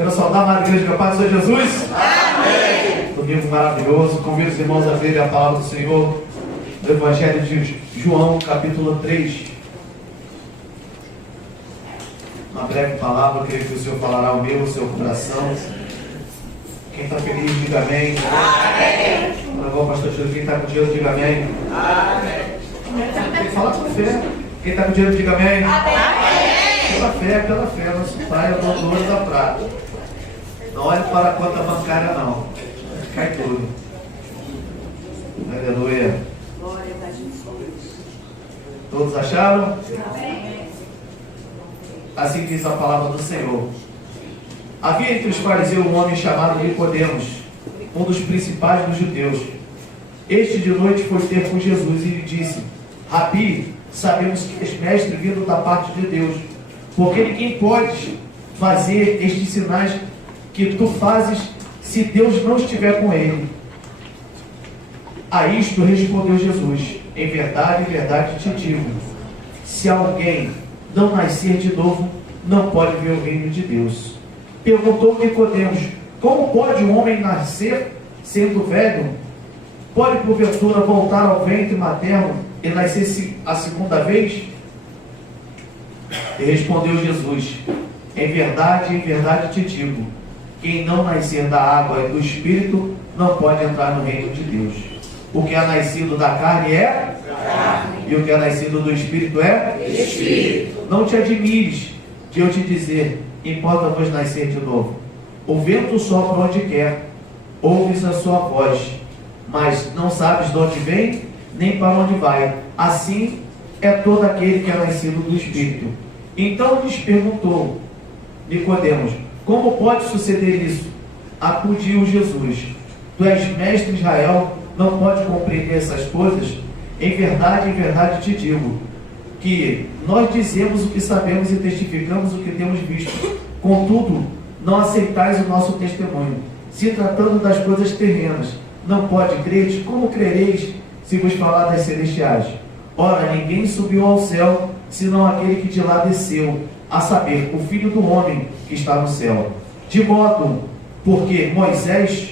Quero saudar a Madre Igreja que a paz do Senhor Jesus. Amém. Domingo maravilhoso. Convido os irmãos a verem a palavra do Senhor no Evangelho de João, capítulo 3. Uma breve palavra, eu creio que o Senhor falará ao meu, ao seu coração. Quem está feliz, diga amém. Amém. Agora, pastor Júlio, quem está com dinheiro, diga amém. Amém. Fala com fé. Quem está com dinheiro, diga amém. Amém. Pela fé, nosso Pai é o dono da prata. Não olhe para a conta bancária, não. Cai tudo. Aleluia. Todos acharam? Amém. Assim diz a palavra do Senhor. Havia entre os fariseus um homem chamado Nicodemos, um dos principais dos judeus. Este de noite foi ter com Jesus e lhe disse: Rabi, sabemos que és mestre vindo da parte de Deus, porque ninguém pode fazer estes sinais que tu fazes se Deus não estiver com ele. A isto respondeu Jesus: em verdade, te digo, se alguém não nascer de novo, não pode ver o reino de Deus. Perguntou Nicodemos: como pode um homem nascer sendo velho? Pode porventura voltar ao ventre materno e nascer a segunda vez? E respondeu Jesus: em verdade te digo, quem não nascer da água e do Espírito não pode entrar no reino de Deus. O que é nascido da carne é carne, e o que é nascido do Espírito é Espírito. Não te admires de eu te dizer: importa-vos nascer de novo. O vento sopra onde quer, ouves a sua voz, mas não sabes de onde vem, nem para onde vai. Assim é todo aquele que é nascido do Espírito. Então lhes perguntou Nicodemos: como pode suceder isso? Acudiu Jesus: tu és mestre em Israel, não pode compreender essas coisas? Em verdade te digo, que nós dizemos o que sabemos e testificamos o que temos visto. Contudo, não aceitais o nosso testemunho. Se tratando das coisas terrenas, não pode crer, como crereis se vos falar das celestiais? Ora, ninguém subiu ao céu, senão aquele que de lá desceu, a saber, o Filho do Homem que está no céu. De modo, porque Moisés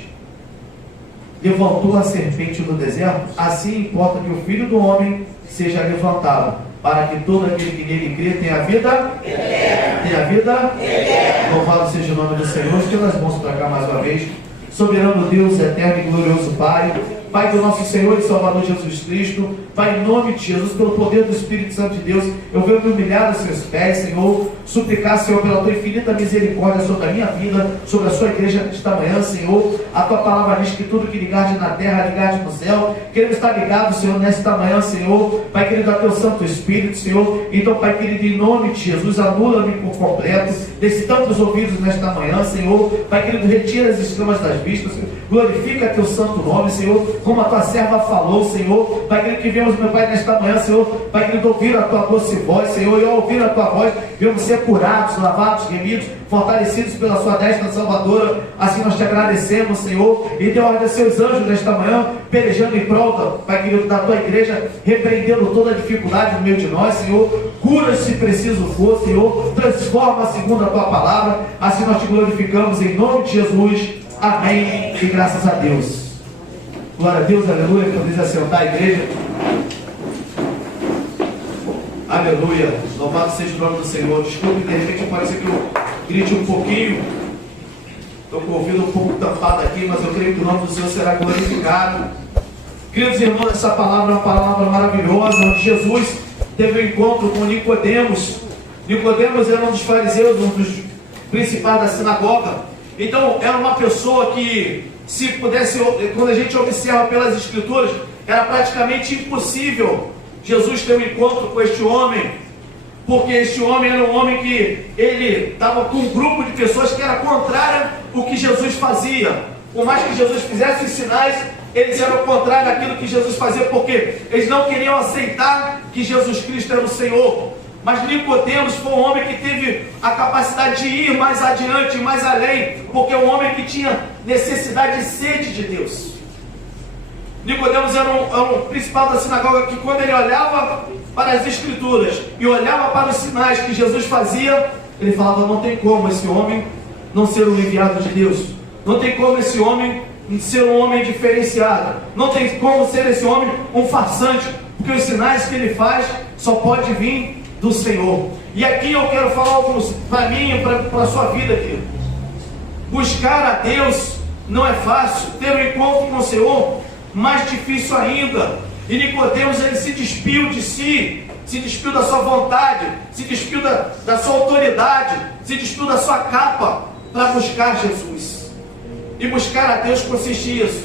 levantou a serpente no deserto, assim importa que o Filho do Homem seja levantado, para que todo aquele que nele crê tenha vida eterna. Tenha vida eterna. Louvado seja o nome do Senhor. Que nós vamos para cá mais uma vez. Soberano Deus, eterno e glorioso Pai, Pai do nosso Senhor e Salvador Jesus Cristo, Pai, em nome de Jesus, pelo poder do Espírito Santo de Deus, eu venho me humilhar aos seus pés, Senhor, suplicar, Senhor, pela tua infinita misericórdia sobre a minha vida, sobre a sua igreja nesta manhã, Senhor. A tua palavra diz que tudo que ligaste na terra, ligaste no céu. Queremos estar ligados, Senhor, nesta manhã, Senhor. Pai querido, a teu Santo Espírito, Senhor. Então, Pai querido, em nome de Jesus, anula-me por completo, descitando os ouvidos nesta manhã, Senhor. Pai querido, retira as escamas das vistas, Senhor. Glorifica teu santo nome, Senhor, como a tua serva falou, Senhor. Pai querido, que vemos, meu Pai, nesta manhã, Senhor, Pai querido, ouvir a tua doce voz, Senhor, e ao ouvir a tua voz, vemos ser curados, lavados, remidos, fortalecidos pela sua destra salvadora. Assim nós te agradecemos, Senhor, e dê ordem a seus anjos nesta manhã, pelejando em prol, Pai querido, da tua igreja, repreendendo toda a dificuldade no meio de nós, Senhor. Cura se preciso for, Senhor, transforma segundo a tua palavra. Assim nós te glorificamos em nome de Jesus. Amém e graças a Deus. Glória a Deus, aleluia. Podeis assentar a igreja. Aleluia. Louvado seja o nome do Senhor. Desculpe, de repente pode ser que eu grite um pouquinho. Estou com o ouvido um pouco tampado aqui, mas eu creio que o nome do Senhor será glorificado. Queridos irmãos, essa palavra é uma palavra maravilhosa, onde Jesus teve um encontro com Nicodemos. Nicodemos era um dos fariseus, um dos principais da sinagoga. Então, era uma pessoa que, se pudesse, quando a gente observa pelas Escrituras, era praticamente impossível Jesus ter um encontro com este homem, porque este homem era um homem que ele estava com um grupo de pessoas que era contrária ao que Jesus fazia. Por mais que Jesus fizesse os sinais, eles eram contrários àquilo que Jesus fazia, porque eles não queriam aceitar que Jesus Cristo era o Senhor. Mas Nicodemos foi um homem que teve a capacidade de ir mais adiante, mais além, porque é um homem que tinha necessidade e sede de Deus. Nicodemos era um principal da sinagoga que, quando ele olhava para as Escrituras e olhava para os sinais que Jesus fazia, ele falava: não tem como, esse homem não ser um enviado de Deus. Não tem como esse homem ser um homem diferenciado. Não tem como ser esse homem um farsante, porque os sinais que ele faz só pode vir do Senhor. E aqui eu quero falar alguns para mim e para a sua vida aqui. Buscar a Deus não é fácil. Ter um encontro com o Senhor, mais difícil ainda. E Nicodemos, ele se despiu de si, se despiu da sua vontade, se despiu da sua autoridade, se despiu da sua capa para buscar Jesus. E buscar a Deus consiste nisso: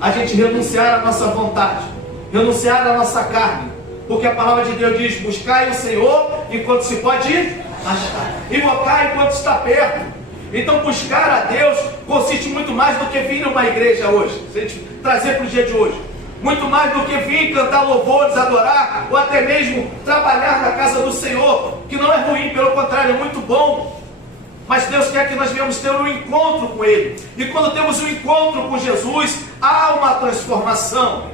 a gente renunciar à nossa vontade, renunciar à nossa carne, porque a palavra de Deus diz: buscai o Senhor enquanto se pode achar, invocar enquanto está perto. Então buscar a Deus consiste muito mais do que vir numa igreja hoje, se a gente trazer para o dia de hoje, muito mais do que vir cantar louvores, adorar, ou até mesmo trabalhar na casa do Senhor, que não é ruim, pelo contrário, é muito bom. Mas Deus quer que nós venhamos ter um encontro com Ele. E quando temos um encontro com Jesus, há uma transformação.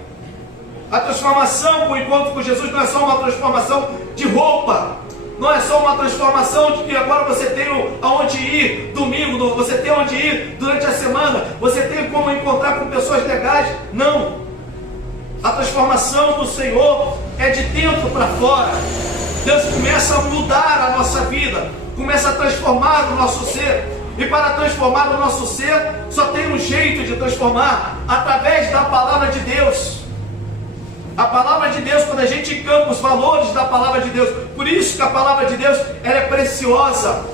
A transformação com o encontro com Jesus não é só uma transformação de roupa, não é só uma transformação de que agora você tem aonde ir domingo, você tem onde ir durante a semana, você tem como encontrar com pessoas legais. Não. A transformação do Senhor é de dentro para fora. Deus começa a mudar a nossa vida, começa a transformar o nosso ser. E para transformar o nosso ser, só tem um jeito de transformar: através da palavra de Deus. A palavra de Deus, quando a gente encampa os valores da palavra de Deus. Por isso que a palavra de Deus, ela é preciosa.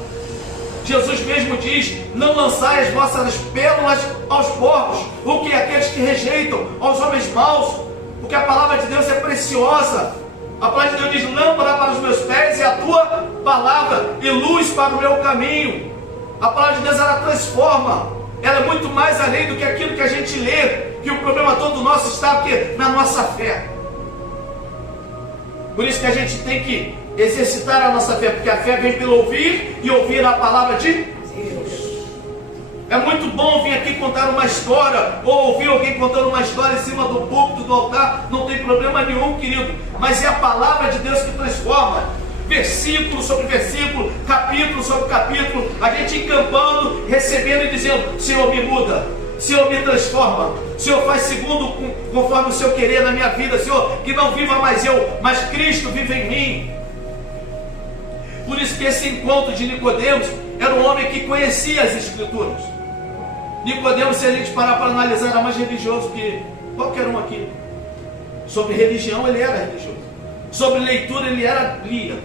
Jesus mesmo diz: não lançai as vossas pérolas aos porcos, o que aqueles que rejeitam, aos homens maus, porque a palavra de Deus é preciosa. A palavra de Deus diz: lâmpada para os meus pés e a tua palavra, e luz para o meu caminho. A palavra de Deus, ela transforma. Ela é muito mais além do que aquilo que a gente lê, que o problema todo nosso está aqui na nossa fé. Por isso que a gente tem que exercitar a nossa fé, porque a fé vem pelo ouvir e ouvir a palavra de Deus. É muito bom vir aqui contar uma história, ou ouvir alguém contando uma história em cima do púlpito, do altar, não tem problema nenhum, querido, mas é a palavra de Deus que transforma. Versículo sobre versículo, capítulo sobre capítulo, a gente encampando, recebendo e dizendo: Senhor, me muda, Senhor, me transforma, Senhor, faz segundo conforme o Senhor querer na minha vida, Senhor, que não viva mais eu, mas Cristo vive em mim. Por isso que esse encontro de Nicodemos era um homem que conhecia as Escrituras. Nicodemos, se a gente parar para analisar, era mais religioso que qualquer um aqui. Sobre religião ele era religioso, sobre leitura ele lia,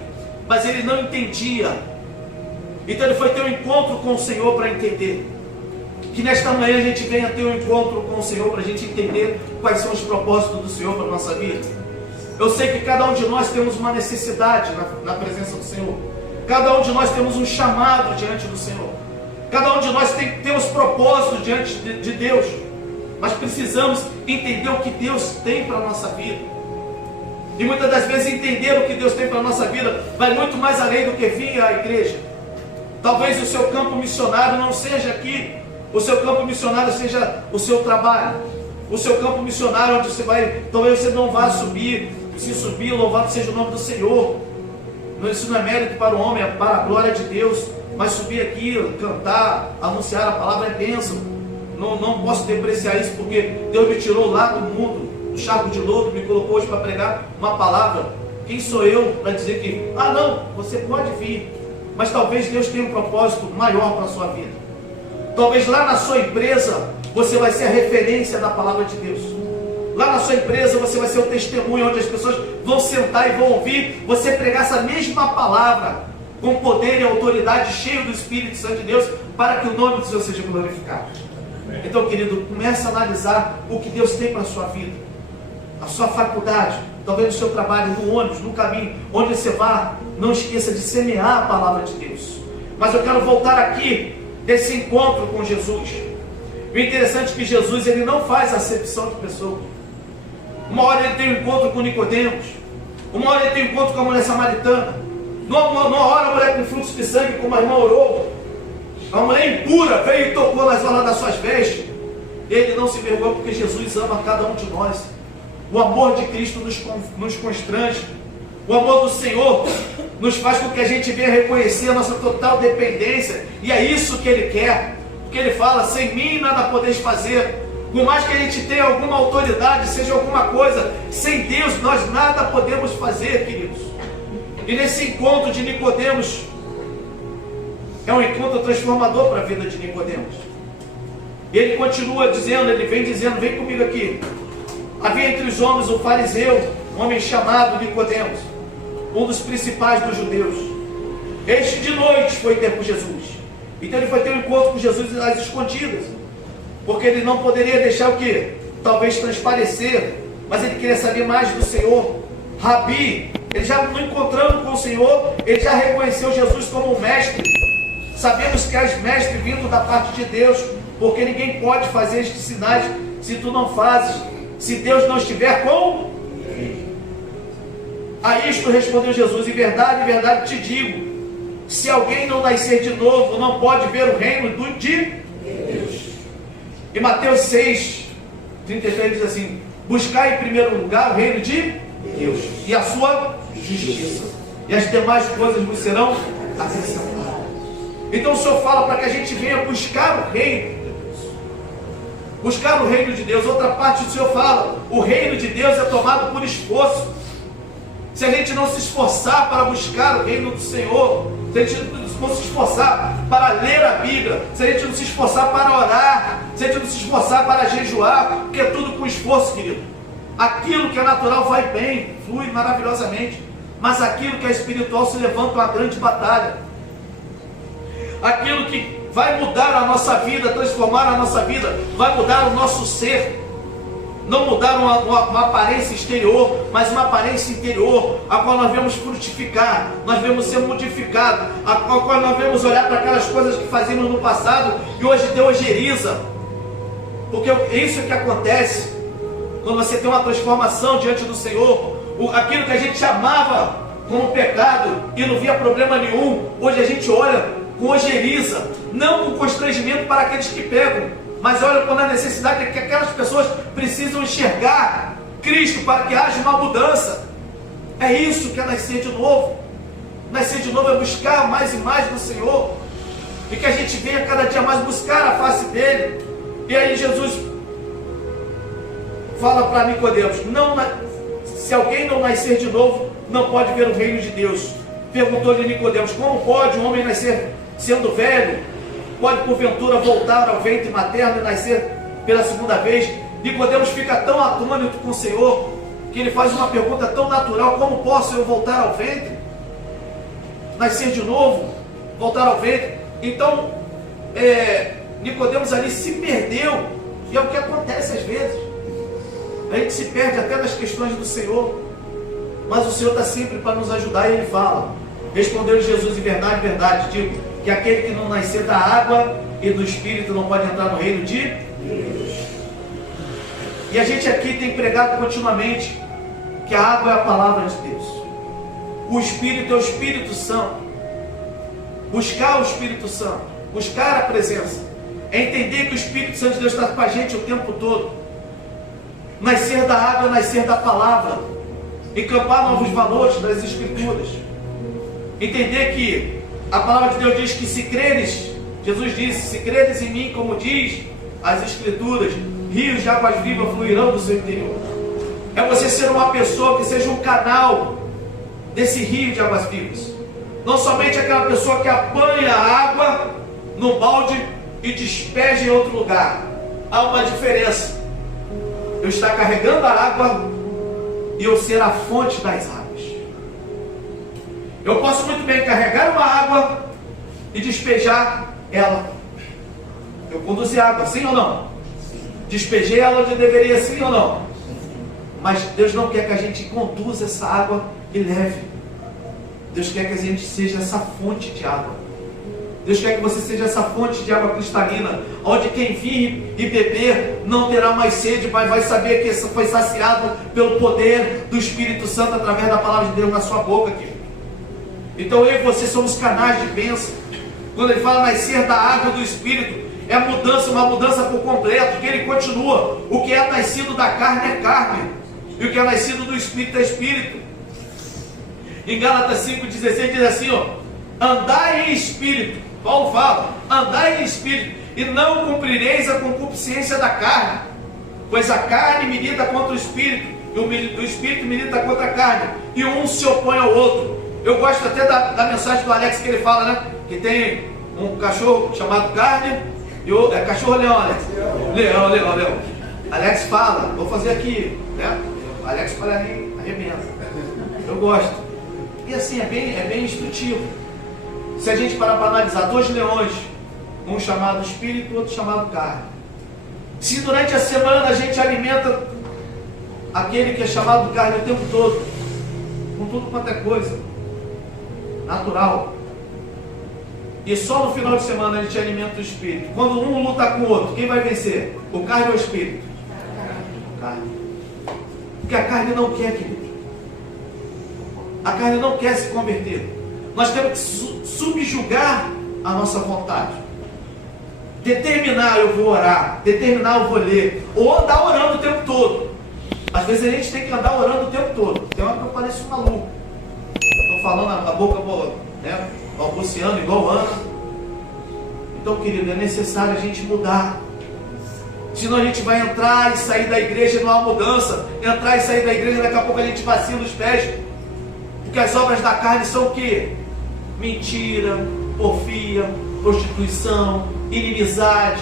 mas ele não entendia. Então ele foi ter um encontro com o Senhor para entender. Que nesta manhã a gente venha ter um encontro com o Senhor para a gente entender quais são os propósitos do Senhor para a nossa vida. Eu sei que cada um de nós temos uma necessidade na presença do Senhor. Cada um de nós temos um chamado diante do Senhor. Cada um de nós temos propósito diante de Deus. Mas precisamos entender o que Deus tem para a nossa vida. E muitas das vezes entender o que Deus tem para a nossa vida vai muito mais além do que vir à igreja. Talvez o seu campo missionário não seja aqui. O seu campo missionário seja o seu trabalho. O seu campo missionário onde você vai, talvez você não vá subir. Se subir, louvado seja o nome do Senhor. Isso não é mérito para o homem, é para a glória de Deus. Mas subir aqui, cantar, anunciar a palavra é bênção. Não posso depreciar isso, porque Deus me tirou lá do mundo, do charco de lodo, me colocou hoje para pregar uma palavra. Quem sou eu para dizer que, não, você pode vir, mas talvez Deus tenha um propósito maior para a sua vida. Talvez lá na sua empresa você vai ser a referência da palavra de Deus. Lá na sua empresa você vai ser o testemunho onde as pessoas vão sentar e vão ouvir você pregar essa mesma palavra com poder e autoridade, cheio do Espírito Santo de Deus, para que o nome do Senhor seja glorificado. Então, querido, comece a analisar o que Deus tem para a sua vida, a sua faculdade, talvez no seu trabalho, no ônibus, no caminho, onde você vá. Não esqueça de semear a palavra de Deus. Mas eu quero voltar aqui desse encontro com Jesus. O interessante é que Jesus, ele não faz acepção de pessoas. Uma hora ele tem um encontro com Nicodemos, uma hora ele tem um encontro com a mulher samaritana, numa hora a mulher com fluxo de sangue, como a irmã orou, a mulher impura veio e tocou nas orlas das suas vestes. Ele não se envergonhou, porque Jesus ama cada um de nós. O amor de Cristo nos constrange. O amor do Senhor nos faz com que a gente venha reconhecer a nossa total dependência, e é isso que Ele quer, porque Ele fala: sem mim nada podeis fazer. Por mais que a gente tenha alguma autoridade, seja alguma coisa, sem Deus nós nada podemos fazer, queridos. E nesse encontro de Nicodemos, é um encontro transformador para a vida de Nicodemos. Ele continua dizendo, ele vem dizendo, vem comigo aqui. Havia entre os homens um fariseu, um homem chamado Nicodemos, um dos principais dos judeus. Este de noite foi ter com Jesus. Então ele foi ter um encontro com Jesus às escondidas, porque ele não poderia deixar o que? Talvez transparecer, mas ele queria saber mais do Senhor. Rabi, ele já não encontrando com o Senhor, ele já reconheceu Jesus como um mestre. Sabemos que és mestre vindo da parte de Deus, porque ninguém pode fazer estes sinais se tu não fazes, se Deus não estiver com ele. A isto respondeu Jesus: em verdade te digo, se alguém não nascer de novo, não pode ver o reino de Deus. E Mateus 6, 33 diz assim: buscai em primeiro lugar o reino de Deus e a sua justiça, e as demais coisas vos serão acrescentadas. Então o Senhor fala para que a gente venha buscar o reino de Deus. Buscar o reino de Deus. Outra parte do Senhor fala: o reino de Deus é tomado por esforço. Se a gente não se esforçar para buscar o reino do Senhor, se a gente não se esforçar para ler a Bíblia, se a gente não se esforçar para orar, se a gente não se esforçar para jejuar, porque é tudo com esforço, querido. Aquilo que é natural vai bem, flui maravilhosamente, mas aquilo que é espiritual se levanta uma grande batalha. Aquilo que vai mudar a nossa vida, transformar a nossa vida, vai mudar o nosso ser. Não mudar uma aparência exterior, mas uma aparência interior, a qual nós vamos frutificar, nós vamos ser modificados, a qual nós vamos olhar para aquelas coisas que fazíamos no passado e hoje tem ojeriza. Porque isso é que acontece quando você tem uma transformação diante do Senhor. Aquilo que a gente amava como pecado e não via problema nenhum, hoje a gente olha com ojeriza, não com constrangimento para aqueles que pegam, mas olha quando a necessidade é que aquelas pessoas precisam enxergar Cristo para que haja uma mudança. É isso que é nascer de novo. Nascer de novo é buscar mais e mais do Senhor, e que a gente venha cada dia mais buscar a face dele. E aí Jesus fala para Nicodemos: se alguém não nascer de novo, não pode ver o reino de Deus. Perguntou-lhe Nicodemos: como pode um homem nascer sendo velho? Pode porventura voltar ao ventre materno e nascer pela segunda vez? Nicodemos fica tão atônito com o Senhor, que ele faz uma pergunta tão natural: como posso eu voltar ao ventre? Nascer de novo? Voltar ao ventre? Então, Nicodemos ali se perdeu, e é o que acontece às vezes. A gente se perde até nas questões do Senhor, mas o Senhor está sempre para nos ajudar, e Ele fala. Respondeu-lhe Jesus: em verdade digo, que aquele que não nascer da água e do Espírito não pode entrar no reino de Deus. E a gente aqui tem pregado continuamente que a água é a palavra de Deus, o Espírito é o Espírito Santo. Buscar o Espírito Santo, buscar a presença, é entender que o Espírito Santo de Deus está com a gente o tempo todo. Nascer da água é nascer da palavra, encampar novos valores das Escrituras, entender que a palavra de Deus diz que se creres, Jesus disse: se creres em mim, como diz as Escrituras, rios de águas vivas fluirão do seu interior. É você ser uma pessoa que seja um canal desse rio de águas vivas, não somente aquela pessoa que apanha a água no balde e despeja em outro lugar. Há uma diferença: eu estar carregando a água e eu ser a fonte das águas. Eu posso muito bem carregar uma água e despejar ela. Eu conduzi água, sim ou não? Despejei ela onde deveria, sim ou não? Mas Deus não quer que a gente conduza essa água e leve. Deus quer que a gente seja essa fonte de água. Deus quer que você seja essa fonte de água cristalina, onde quem vir e beber não terá mais sede, mas vai saber que foi saciado pelo poder do Espírito Santo através da palavra de Deus na sua boca, querido. Então eu e você somos canais de bênção. Quando ele fala nascer da água do Espírito, é mudança, uma mudança por completo, que ele continua. O que é nascido da carne é carne, e o que é nascido do Espírito é Espírito. Em Gálatas 5,16 diz assim, ó: andai em espírito. Paulo fala: andai em espírito, e não cumprireis a concupiscência da carne, pois a carne milita contra o espírito, e o espírito milita contra a carne, e um se opõe ao outro. Eu gosto até da mensagem do Alex, que ele fala, né? Que tem um cachorro chamado carne, e o cachorro ou leão, Alex? Leão. Alex fala, vou fazer aqui, né? O Alex fala ali, arrebenta. Eu gosto. E assim, é bem instrutivo. Se a gente parar para analisar, 2 leões, um chamado espírito e outro chamado carne. Se durante a semana a gente alimenta aquele que é chamado carne o tempo todo, com tudo quanto é coisa natural, e só no final de semana a gente alimenta o espírito, quando um luta com o outro, quem vai vencer? O carne ou o espírito? Carne. Porque a carne não quer, querido. A carne não quer se converter. Nós temos que subjugar a nossa vontade. Determinar: eu vou orar. Determinar: eu vou ler. Ou andar orando o tempo todo. Às vezes a gente tem que andar orando o tempo todo. Tem hora que eu pareço um maluco. Estou falando a boca, né, balbuciando igual Ana. Então, querido, é necessário a gente mudar. Senão a gente vai entrar e sair da igreja e não há mudança. Entrar e sair da igreja, daqui a pouco a gente vacila os pés. Porque as obras da carne são o quê? Mentira, porfia, prostituição, inimizade,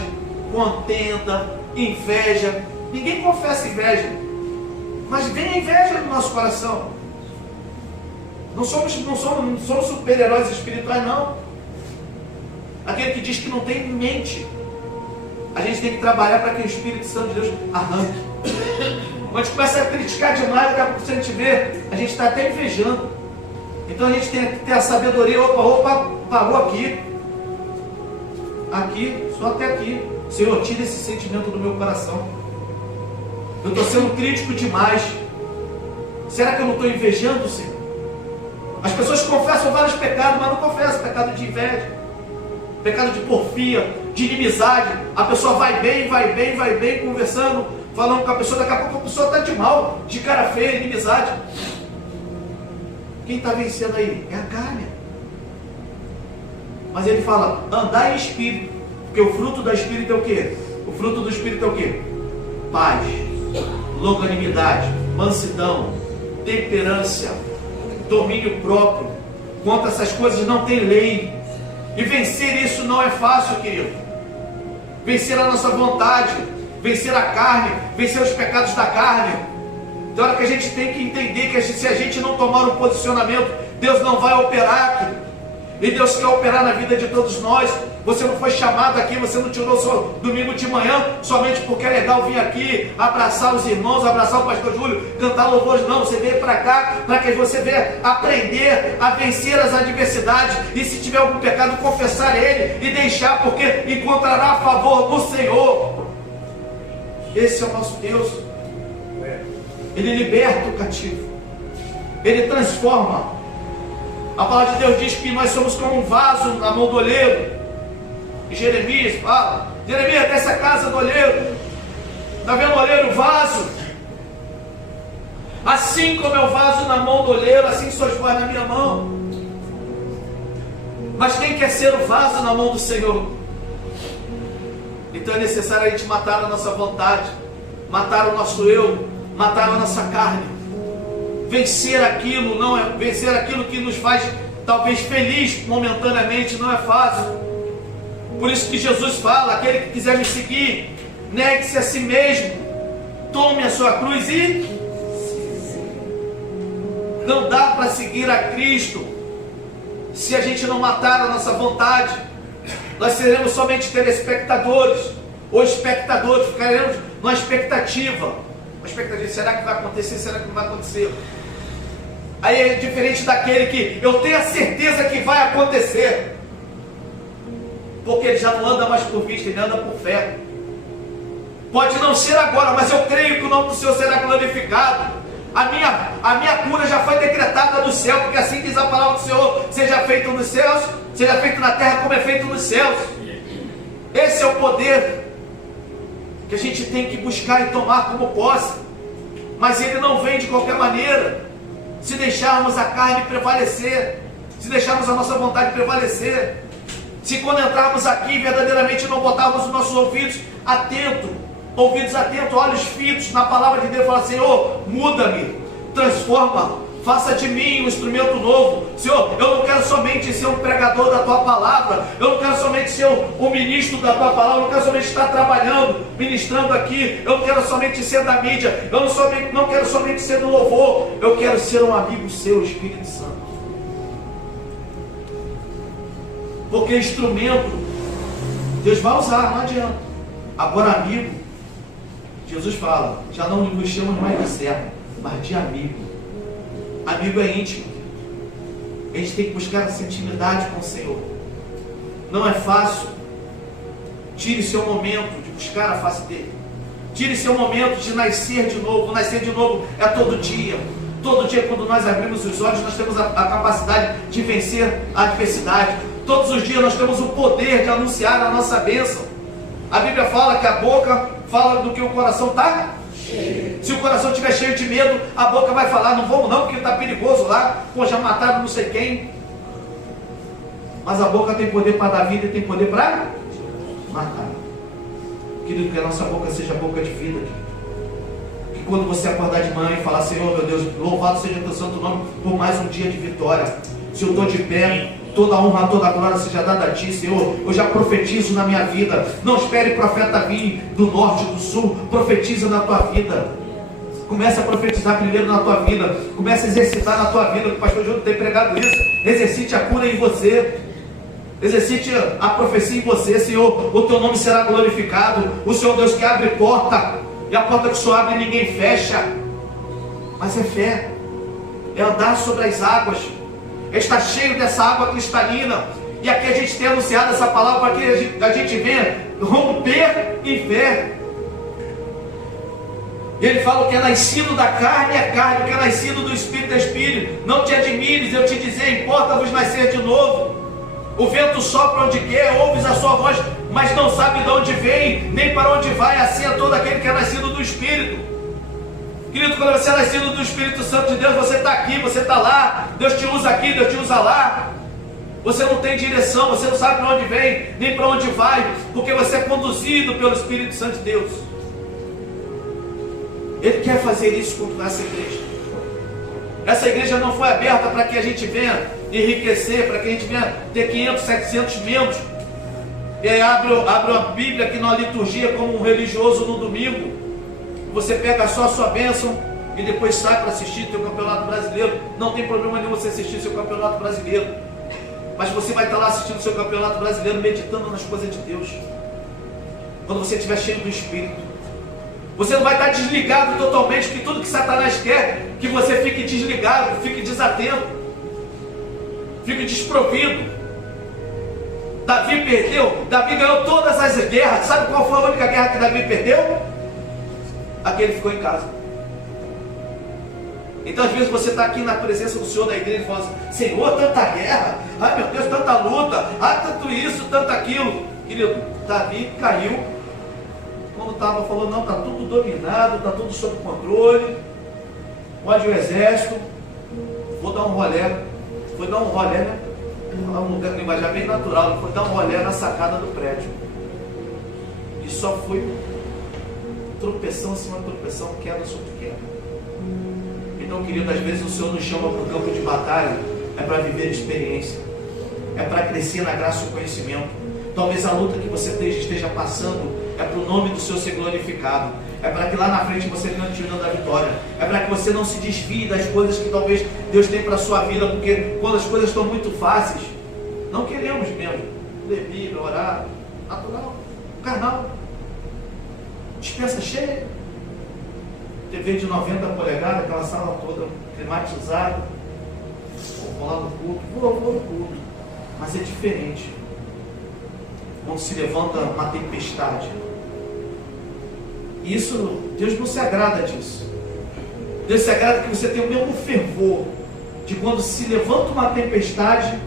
contenda, inveja. Ninguém confessa inveja, mas vem a inveja no nosso coração. Não somos super-heróis espirituais, não. Aquele que diz que não tem mente. A gente tem que trabalhar para que o Espírito Santo de Deus arranque. Quando a gente começa a criticar demais, daqui a pouco, se a gente vê, a gente está até invejando. Então a gente tem que ter a sabedoria. Opa, parou aqui. Aqui, só até aqui. Senhor, tira esse sentimento do meu coração. Eu estou sendo crítico demais. Será que eu não estou invejando, Senhor? As pessoas confessam vários pecados, mas não confessam pecado de inveja, pecado de porfia, de inimizade. A pessoa vai bem, conversando, falando com a pessoa, daqui a pouco a pessoa está de mal, de cara feia, inimizade. Quem está vencendo aí? É a carne. Mas ele fala: andar em espírito, porque o fruto do espírito é o quê? O fruto do espírito é o quê? Paz, longanimidade, mansidão, temperança, domínio próprio. Contra essas coisas não tem lei. E vencer isso não é fácil, querido. Vencer a nossa vontade, vencer a carne, vencer os pecados da carne. Tem hora que a gente tem que entender que se a gente não tomar um posicionamento, Deus não vai operar, querido. E Deus quer operar na vida de todos nós. Você não foi chamado aqui, você não tirou seu domingo de manhã somente porque é legal vir aqui, abraçar os irmãos, abraçar o pastor Júlio, cantar louvores. Não, você veio para cá para que você venha aprender a vencer as adversidades. E se tiver algum pecado, confessar ele e deixar, porque encontrará a favor do Senhor. Esse é o nosso Deus. Ele liberta o cativo, ele transforma. A palavra de Deus diz que nós somos como um vaso na mão do olheiro. E Jeremias fala: Jeremias, desce a casa do olheiro. Está vendo o olheiro, o vaso? Assim como é o vaso na mão do olheiro, assim sois vós na minha mão. Mas quem quer ser o vaso na mão do Senhor? Então é necessário a gente matar a nossa vontade, matar o nosso eu, matar a nossa carne. Vencer aquilo, não é vencer aquilo que nos faz talvez feliz momentaneamente, não é fácil. Por isso que Jesus fala: aquele que quiser me seguir, negue-se a si mesmo, tome a sua cruz e... Não dá para seguir a Cristo se a gente não matar a nossa vontade. Nós seremos somente telespectadores ou espectadores, ficaremos numa expectativa. Uma expectativa: será que vai acontecer? Será que não vai acontecer? Aí é diferente daquele que eu tenho a certeza que vai acontecer, porque ele já não anda mais por vista, ele anda por fé. Pode não ser agora, mas eu creio que o nome do Senhor será glorificado. A minha cura já foi decretada do céu, porque assim diz a palavra do Senhor: seja feito nos céus, seja feito na terra como é feito nos céus. Esse é o poder que a gente tem que buscar e tomar como posse. Mas ele não vem de qualquer maneira. se deixarmos a carne prevalecer, se deixarmos a nossa vontade prevalecer, se quando entrarmos aqui verdadeiramente não botarmos os nossos ouvidos atentos, olhos fitos na palavra de Deus, e falar: Senhor, muda-me, transforma, faça de mim um instrumento novo. Senhor, eu não quero somente ser um pregador da tua palavra, eu não quero somente ser um ministro da tua palavra, eu não quero somente estar trabalhando, ministrando aqui, eu não quero somente ser da mídia, eu não quero somente ser do louvor, eu quero ser um amigo seu, Espírito Santo. Porque instrumento Deus vai usar, não adianta. Agora, amigo, Jesus fala: já não nos chamamos mais de servo, mas de amigo. Amigo é íntimo. A gente tem que buscar essa intimidade com o Senhor. Não é fácil. Tire seu momento de buscar a face dele. Tire seu momento de nascer de novo. Nascer de novo é todo dia. Todo dia, quando nós abrimos os olhos, nós temos a capacidade de vencer a adversidade. Todos os dias nós temos o poder de anunciar a nossa bênção. A Bíblia fala que a boca fala do que o coração está. Se o coração estiver cheio de medo, a boca vai falar: não vamos não, porque está perigoso lá, pô, já mataram não sei quem. Mas a boca tem poder para dar vida e tem poder para matar. Querido, que a nossa boca seja boca de vida, querido. Que quando você acordar de manhã e falar: Senhor, meu Deus, louvado seja teu santo nome por mais um dia de vitória. Se eu estou de pé, toda a honra, toda a glória seja dada a ti, Senhor. Eu já profetizo na minha vida. Não espere profeta vir do norte, do sul. Profetiza na tua vida. Comece a profetizar primeiro na tua vida. Comece a exercitar na tua vida. O pastor Júlio tem pregado isso. Exercite a cura em você. Exercite a profecia em você, Senhor. O teu nome será glorificado. O Senhor Deus que abre porta, e a porta que só abre ninguém fecha. Mas é fé, é andar sobre as águas, é estar cheio dessa água cristalina. E aqui a gente tem anunciado essa palavra para que a gente venha romper em fé. E ele fala: o que é nascido da carne é carne, o que é nascido do Espírito é Espírito. Não te admires, eu te dizer, importa-vos nascer de novo. O vento sopra onde quer, ouves a sua voz, mas não sabe de onde vem, nem para onde vai. Assim é todo aquele que é nascido do Espírito. Querido, quando você é nascido do Espírito Santo de Deus, você está aqui, você está lá. Deus te usa aqui, Deus te usa lá. Você não tem direção, você não sabe para onde vem, nem para onde vai, porque você é conduzido pelo Espírito Santo de Deus. Ele quer fazer isso com essa igreja. Essa igreja não foi aberta para que a gente venha enriquecer, para que a gente venha ter 500, 700 membros. E aí abre a Bíblia aqui na liturgia como um religioso no domingo. Você pega só a sua bênção e depois sai para assistir teu campeonato brasileiro. Não tem problema nenhum você assistir seu campeonato brasileiro. Mas você vai estar lá assistindo seu campeonato brasileiro, meditando nas coisas de Deus. Quando você estiver cheio do Espírito. Você não vai estar desligado totalmente, porque tudo que Satanás quer, que você fique desligado, fique desatento, fique desprovido. Davi perdeu, Davi ganhou todas as guerras. Sabe qual foi a única guerra que Davi perdeu? Aquele ficou em casa. Então às vezes você está aqui na presença do Senhor da igreja e fala assim: Senhor, tanta guerra, ai meu Deus, tanta luta, ai tanto isso, tanto aquilo. Querido, Davi caiu quando estava falando: não, está tudo dominado, está tudo sob controle, pode o exército, vou dar um rolé. Foi dar um rolé, né? Um linguajar bem natural, foi dar um rolé na sacada do prédio. E só foi tropeção em cima de tropeção, queda sobre queda. Então, querido, às vezes o Senhor nos chama para o campo de batalha, é para viver experiência, é para crescer na graça e o conhecimento. Talvez a luta que você esteja passando é para o nome do Senhor ser glorificado, é para que lá na frente você cante o hino da vitória, é para que você não se desvie das coisas que talvez Deus tem para a sua vida, porque quando as coisas estão muito fáceis, não queremos mesmo ler Bíblia, orar, natural, carnal. Dispensa cheia, TV de 90 polegadas, aquela sala toda climatizada. Vou lá no culto, vou no culto, mas é diferente quando se levanta uma tempestade. E isso, Deus não se agrada disso. Deus se agrada que você tenha o mesmo fervor de quando se levanta uma tempestade.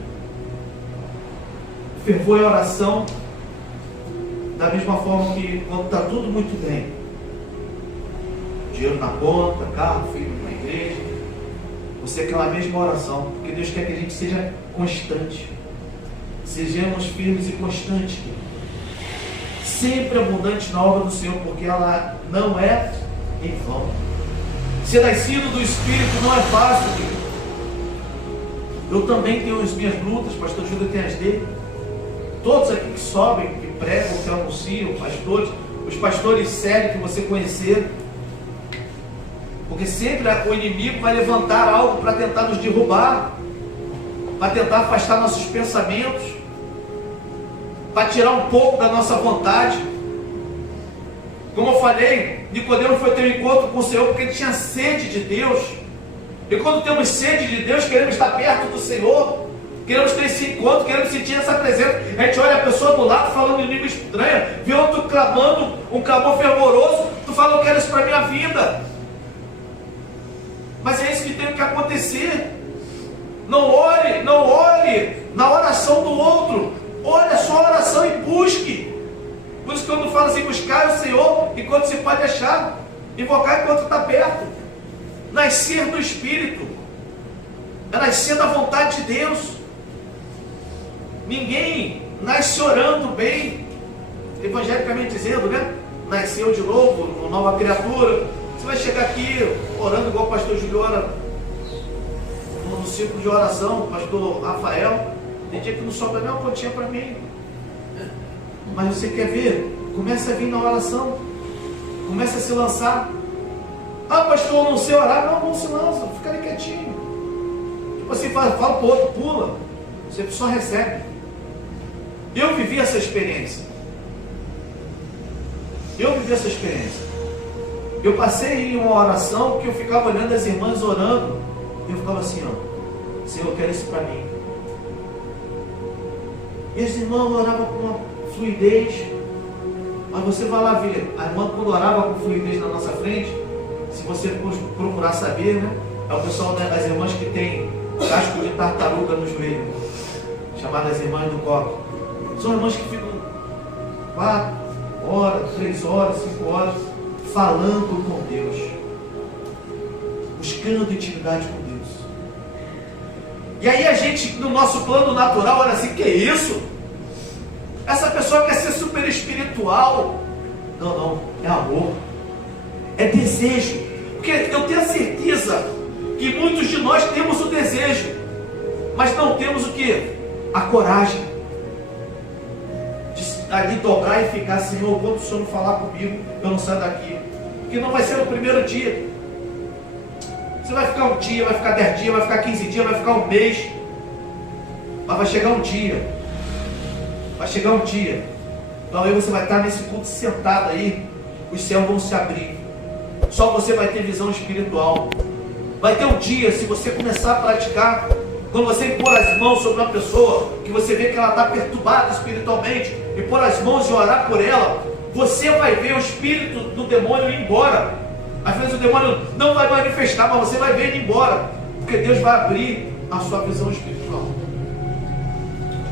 O fervor é oração. Da mesma forma que quando está tudo muito bem, dinheiro na conta, carro, filho na igreja, Você aquela mesma oração, porque Deus quer que a gente seja constante. Sejamos firmes e constantes, sempre abundantes na obra do Senhor, porque ela não é em vão. Ser nascido do Espírito não é fácil, querido. Eu também tenho as minhas lutas, pastor Júlio tem as dele. Todos aqui que sobem, que pregam, que anunciam, pastores, os pastores sérios que você conhecer, porque sempre o inimigo vai levantar algo para tentar nos derrubar, para tentar afastar nossos pensamentos, para tirar um pouco da nossa vontade. Como eu falei, Nicodemo foi ter um encontro com o Senhor porque ele tinha sede de Deus. E quando temos sede de Deus, queremos estar perto do Senhor, queremos ter esse encontro, queremos sentir essa presença. A gente olha a pessoa do lado falando em língua estranha, vê outro clamando, um clamor fervoroso, tu fala, eu quero isso para a minha vida. Mas é isso que tem que acontecer. Não olhe na oração do outro, olhe a sua oração e busque. Por isso que quando fala assim, buscar o Senhor enquanto se pode achar, invocar enquanto está perto. Nascer do Espírito é nascer da vontade de Deus. Ninguém nasce orando bem, evangelicamente dizendo, né? Nasceu de novo, uma nova criatura. Você vai chegar aqui orando igual o pastor Júlio ora no círculo de oração, o pastor Rafael. Tem dia que não sobra nem uma pontinha para mim. Mas você quer ver? Começa a vir na oração, começa a se lançar. Ah, pastor, eu não sei orar. Não se lança, fica ali quietinho. Tipo assim, fala para o outro, pula. Você só recebe. Eu vivi essa experiência. Eu passei em uma oração que eu ficava olhando as irmãs orando. E eu ficava assim, ó, Senhor, eu quero isso para mim. E as irmãs oravam com uma fluidez. Mas você vai lá ver, a irmã quando orava com fluidez na nossa frente, se você procurar saber, né? É o pessoal das irmãs que tem casco de tartaruga no joelho, chamadas irmãs do coque. São irmãs que ficam 4 horas, 3 horas, 5 horas, falando com Deus, buscando intimidade com Deus. E aí a gente, no nosso plano natural, olha assim, que é isso? Essa pessoa quer ser super espiritual. Não, é amor, é desejo. Porque eu tenho a certeza que muitos de nós temos o desejo, mas não temos o que? A coragem de ali dobrar e ficar, Senhor, quando o Senhor não falar comigo, eu não saio daqui. Porque não vai ser no primeiro dia. Você vai ficar um dia, vai ficar 10 dias, vai ficar 15 dias, vai ficar um mês. Mas vai chegar um dia. Então aí você vai estar nesse culto sentado aí, os céus vão se abrir. Só você vai ter visão espiritual. Vai ter um dia, se você começar a praticar, quando você pôr as mãos sobre uma pessoa, que você vê que ela está perturbada espiritualmente, e pôr as mãos e orar por ela, você vai ver o espírito do demônio ir embora. Às vezes o demônio não vai manifestar, mas você vai ver ele ir embora, porque Deus vai abrir a sua visão espiritual.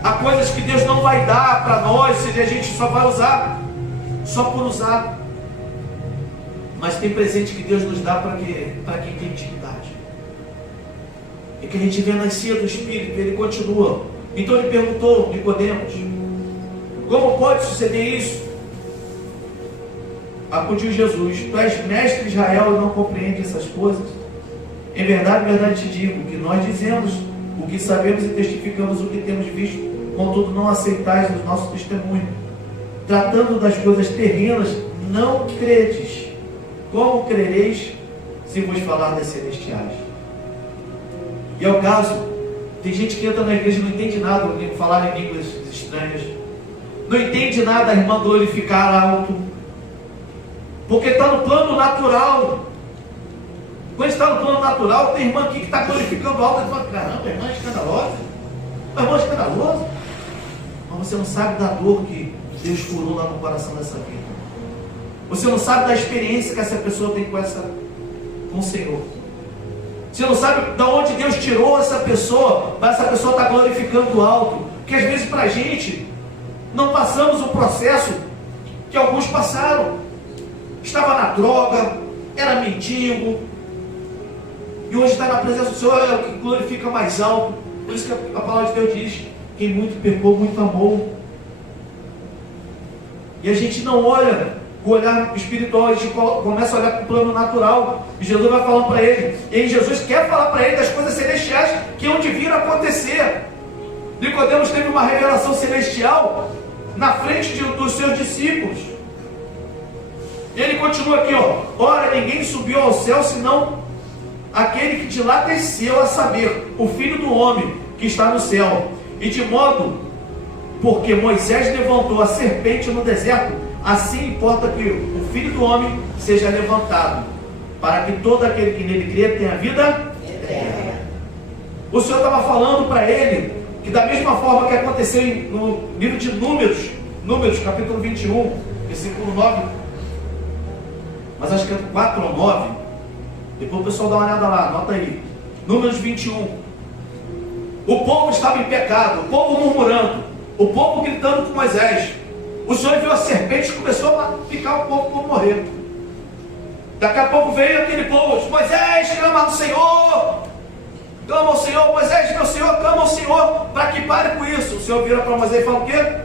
Há coisas que Deus não vai dar para nós, se a gente só vai usar, só por usar. Mas tem presente que Deus nos dá para quem tem intimidade. E que a gente vê nascer do Espírito, ele continua. Então ele perguntou, Nicodemos, como pode suceder isso? Acudiu Jesus, tu és mestre de Israel e não compreende essas coisas? Em verdade te digo, que nós dizemos o que sabemos e testificamos o que temos visto, contudo não aceitais o nosso testemunho. Tratando das coisas terrenas, não credes. Como crereis se vos falar das celestiais? E é o caso, tem gente que entra na igreja e não entende nada, falar em línguas estranhas, não entende nada a irmã glorificar alto, porque está no plano natural. Quando está no plano natural, tem irmã aqui que está glorificando alto, e fala, caramba, a irmã é escandalosa, a irmã é escandalosa, mas você não sabe da dor que Deus curou lá no coração dessa vida. Você não sabe da experiência que essa pessoa tem com o Senhor. Você não sabe de onde Deus tirou essa pessoa, mas essa pessoa está glorificando alto. Porque às vezes para a gente, não passamos o processo que alguns passaram. Estava na droga, era mendigo, E hoje estar na presença do Senhor é o que glorifica mais alto. Por isso que a palavra de Deus diz: quem muito pecou, muito amou. E a gente não olha com o olhar espiritual, a gente começa a olhar com o plano natural. E Jesus vai falando para ele. E aí Jesus quer falar para ele das coisas celestiais que hão de vir a acontecer. Nicodemos teve uma revelação celestial na frente dos seus discípulos. E ele continua aqui, ó: ora, ninguém subiu ao céu senão aquele que de lá desceu, a saber, o Filho do Homem que está no céu. E de modo, porque Moisés levantou a serpente no deserto, assim importa que o Filho do Homem seja levantado, para que todo aquele que nele crê tenha vida eterna. O Senhor estava falando para ele que da mesma forma que aconteceu no livro de Números capítulo 21, versículo 9, mas acho que é 4 ou 9, depois o pessoal dá uma olhada lá, anota aí. Números 21. O povo estava em pecado, o povo murmurando, o povo gritando com Moisés. O Senhor viu a serpente e começou a picar o povo por morrer. Daqui a pouco veio aquele povo: Moisés, clama ao Senhor, clama ao Senhor, Moisés, meu Senhor, clama ao Senhor, para que pare com isso. O Senhor vira para Moisés e fala o quê?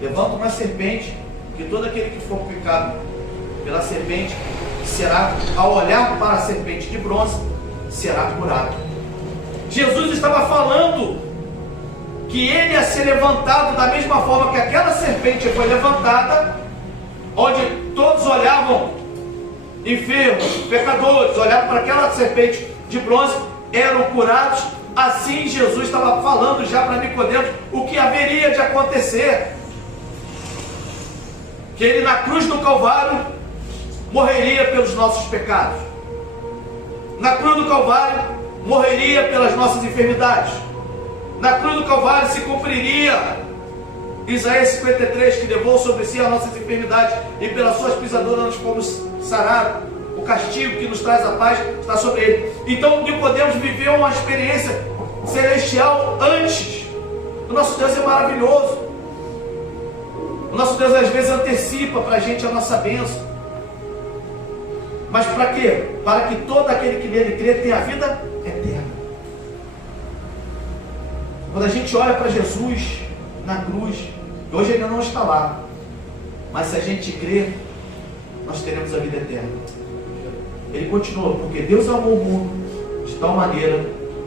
Levanta uma serpente, que todo aquele que for picado pela serpente será, ao olhar para a serpente de bronze, será curado. Jesus estava falando que ele ia ser levantado da mesma forma que aquela serpente foi levantada, onde todos olhavam, enfermos, pecadores, olhavam para aquela serpente de bronze, eram curados. Assim Jesus estava falando já para Nicodemos o que haveria de acontecer, que ele na cruz do Calvário morreria pelos nossos pecados, na cruz do Calvário morreria pelas nossas enfermidades, na cruz do Calvário se cumpriria Isaías 53, que levou sobre si as nossas enfermidades e pelas suas pisaduras nós fomos sarados. O castigo que nos traz a paz está sobre ele. Então Nicodemos viveu uma experiência celestial antes. O nosso Deus é maravilhoso. O nosso Deus às vezes antecipa para a gente a nossa bênção. Mas para quê? Para que todo aquele que nele crê tenha a vida eterna. Quando a gente olha para Jesus na cruz, hoje ele não está lá, mas se a gente crê, nós teremos a vida eterna. Ele continua: porque Deus amou o mundo de tal maneira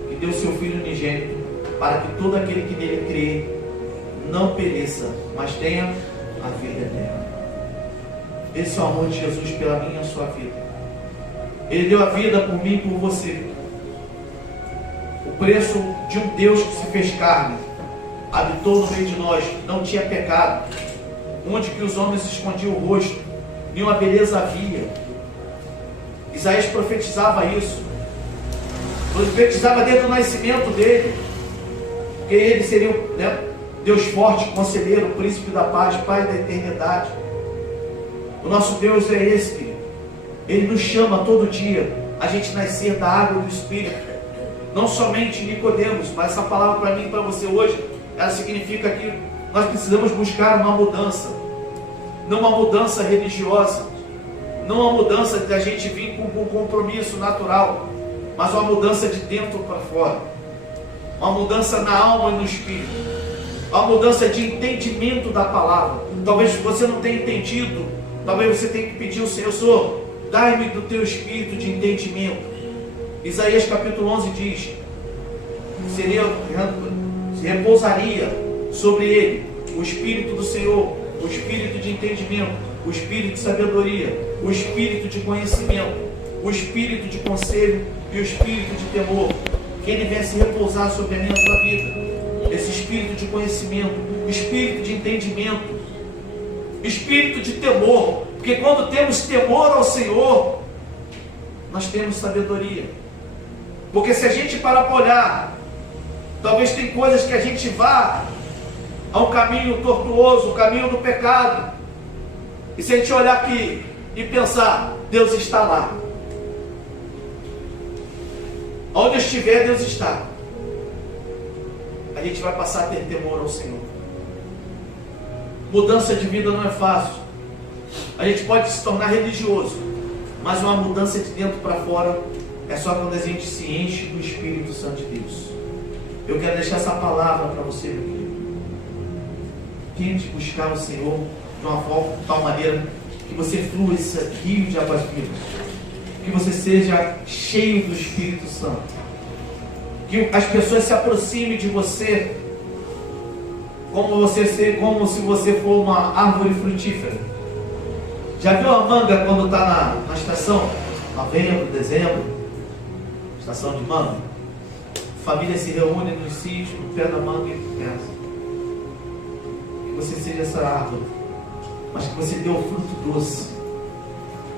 que deu seu Filho unigênito, para que todo aquele que nele crê não pereça, mas tenha a vida eterna. Esse é o amor de Jesus pela minha e a sua vida. Ele deu a vida por mim e por você. O preço de um Deus que se fez carne, habitou no meio de nós, não tinha pecado, onde que os homens escondiam o rosto, nenhuma beleza havia. Isaías profetizava isso, profetizava desde o nascimento dele, que ele seria, né, Deus forte, conselheiro, príncipe da paz, Pai da eternidade. O nosso Deus é esse, querido. Ele nos chama todo dia a gente nascer da água do Espírito. Não somente Nicodemos, mas essa palavra para mim e para você hoje, ela significa que nós precisamos buscar uma mudança. Não uma mudança religiosa, não uma mudança de a gente vir com um compromisso natural, mas uma mudança de dentro para fora. Uma mudança na alma e no espírito. Uma mudança de entendimento da palavra. Talvez você não tenha entendido, talvez você tenha que pedir ao Senhor: Senhor, dai-me do teu espírito de entendimento. Isaías capítulo 11 diz: se repousaria sobre ele o espírito do Senhor, o espírito de entendimento, o espírito de sabedoria, o espírito de conhecimento, o espírito de conselho e o espírito de temor. Que ele venha se repousar sobre a minha sua vida. Esse espírito de conhecimento, espírito de entendimento, espírito de temor. Porque quando temos temor ao Senhor, nós temos sabedoria. Porque se a gente parar para olhar, talvez tem coisas que a gente vá a um caminho tortuoso, o caminho do pecado. E se a gente olhar aqui e pensar: Deus está lá. Onde eu estiver, Deus está. A gente vai passar a ter temor ao Senhor. Mudança de vida não é fácil. A gente pode se tornar religioso, mas uma mudança de dentro para fora é só quando a gente se enche do Espírito Santo de Deus. Eu quero deixar essa palavra para você, meu querido. Tente buscar o Senhor de uma forma, de tal maneira que você flua esse rio de águas vivas. Que você seja cheio do Espírito Santo. Que as pessoas se aproximem de você como se você for uma árvore frutífera. Já viu a manga quando está na estação? Novembro, dezembro, estação de manga. A família se reúne no sítio, no pé da manga e pensa. Que você seja essa árvore, mas que você dê o fruto doce.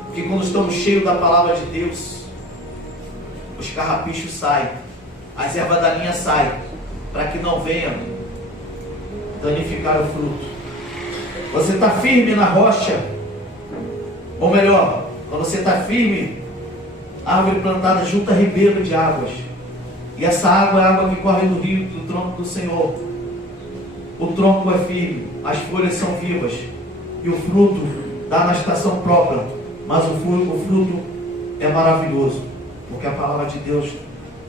Porque quando estamos cheios da palavra de Deus, os carrapichos saem, as ervas daninhas saem, para que não venham danificar o fruto. Você está firme na rocha, ou melhor, quando você está firme, árvore plantada junto a ribeiro de águas, e essa água é a água que corre do rio, do tronco do Senhor. O tronco é firme, as folhas são vivas, e o fruto dá na estação própria, mas o fruto é maravilhoso, porque a palavra de Deus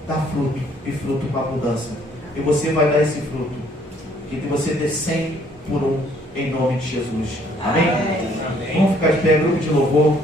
dá fruto, e fruto com abundância, e você vai dar esse fruto, que você dê 100 por 1, em nome de Jesus. Amém? Amém. Vamos ficar de pé, grupo de louvor.